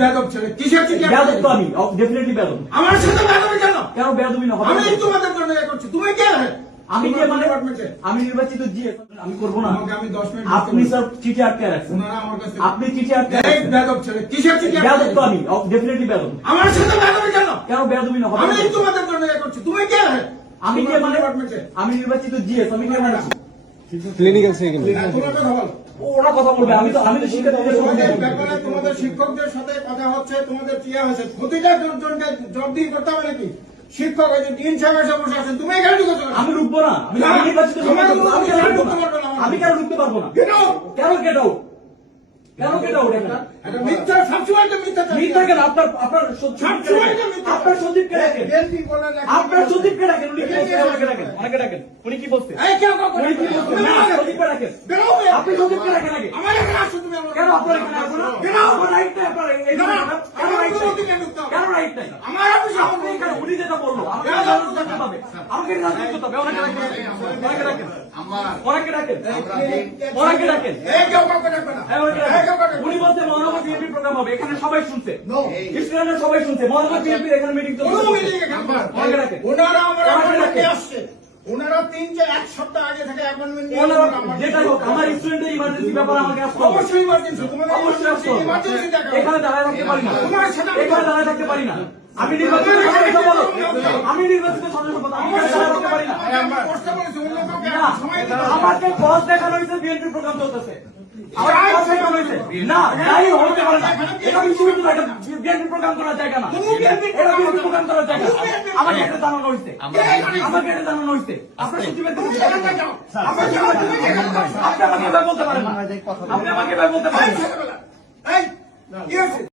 বেয়াদব ছেলে কিসের চিঠি? বেয়াদব তো আমি ডেফিনেটলি বেয়াদব। আমার সাথে বেয়াদবি কেন? কেন বেয়াদবি না হবে? আমি তোমাদের জন্য ইয়ে করছি, তুমি কে? আমি কে মানে? ডিপার্টমেন্টে আমি নির্বাচিত জিএস, আমি করব না। আমাকে আমি 10 মিনিট আপনি স্যার চিঠি আটকে রাখছেন। ওনারা আমার কাছে আপনি চিঠি আটকে এই রাখছেন। বেয়াদব ছেলে কিসের চিঠি? বেয়াদব তো আমি ডেফিনেটলি বেয়াদব। আমার সাথে বেয়াদবি কেন? কেন বেয়াদবি না হবে? আমি তোমাদের জন্য ইয়ে করছি, তুমি কে? আমি কে মানে? ডিপার্টমেন্টে আমি নির্বাচিত জিএস, আমি কে মানে? ক্লিনিক্যাল সেকেন্ড তোমরা কথা বলো। ওরা কথা বলবে, আমি তো শিক্ষার্থীদের সঙ্গে তোমাদের কথা বলবো। ব্যাপারে তোমাদের শিক্ষকদের সাথে কথা হচ্ছে, তোমাদের চিয়া হয়েছে, প্রতিটা জনকে জবাবদিহি করতে হবে নাকি? শিক্ষক হয়েছে, ডিন সাহেব এসে বসে আছেন, তুমি এখানে ঢুকেছো কেন? আমি রুখবো না। আমি নির্বাচিত তোমার সদস্য, আমি কেন রুখবো না? ঢুকতে পারবে না। আমি কেন ঢুকতে পারবো না? Get out! কেন গেট আউট? কেন গেট আউট? এটা মিথ্যা, সবসময় তো মিথ্যা থাকে। মিথ্যা কেন? আপনার সবসময় তো মিথ্যা। আপনার সন্দীপকে ডাকেন। বিএনপি বলে না। আপনার সন্দীপকে ডাকেন। উনি কি বলছে? আমাকে ডাকেন, আমাকে ডাকেন। উনি কি বলছে? এই কেউ কাউকে উনি কি ডাকবে বলছে? না। না, সন্দীপকে ডাকেন। বের হও, বের হও। আপনি সন্দীপকে ডাকেন আগে। আমার এখানে আসো তুমি আমার। কেন আপনার এখানে আসবো না? বের হও। আমার রাইট নাই আপনার এই না, ধরনের কথা? কেন আমার রাইট নাই? অনুমতি কেন দিতে হবে? কেন রাইট নাই? আমার অফিসে আপনি এখানে উনি যেটা বললো, আমাকে জানাতে করতে হবে। আমাকে জানাতে করতে হবে। ওনাকে ডাকেন। ওনাকে ডাকেন। ওনাকে ডাকেন। ওনাকে ডাকেন। এই কেউ কাউকে ডাকবে না। হ্যাঁ, ওনাকে এই কেউ কাউকে ডাকেন। উনি বলছে মহানগর বিএনপি প্রোগ্রাম হবে। এখানে সবাই শুনছে। No. স্টুডেন্টরা সবাই শুনছে। মহানগর বিএনপির এখানে মিটিং কোনো চলছে। মিটিং এখানে না। ওনাকে ডাকেন। ওনারা আমার ওনাকে অ্যাপয়েন্টমেন্ট ডাকেন। আসছে। ওনারা 1 সপ্তাহ আগে থেকে অ্যাপয়েন্টমেন্ট নিয়ে ওনারা আমার যেটাই হোক, আমার স্টুডেন্টের ইমার্জেন্সি ব্যাপারে আমাকে আসতে হবে। অবশ্যই ইমার্জেন্সি। তোমাদের অবশ্যই আসতে হবে। ইমার্জেন্সি দেখা। এখানে দাঁড়ায় থাকতে পারি না। তোমার সাথে আমি- এখানে দাঁড়ায় থাকতে পারি না। আমি নির্বাচিত সদস্য বলো। আমি নির্বাচিত সদস্য বলো। আমি এখানে দাঁড়ায় থাকতে পারি না। আমি বসতে বলেছি, অন্য কাউকে না, সময় দিতে হবে। আমাকে বস দেখানো হয়েছে বিএনপি প্রোগ্রাম চলতেছে। আমাকে বস দেখানো হয়েছে। না, যাই হতে পারে না। এটা বিশ্ববিদ্যালয়, এটা বিএনপি প্রোগ্রাম করার জায়গা না। এটা বিএনপি প্রোগ্রাম করার জায়গা। আমাকে এটা জানানো হয়েছে। আমাকে এটা জানানো হয়েছে। আপনার সচিবের কাছে জানানো যাও। আপনার সচিবের কাছে আপনি আমাকে এভাবে বলতে পারেন না। আপনি আমাকে এভাবে বলতে পারেন না। এই, কি হয়েছে?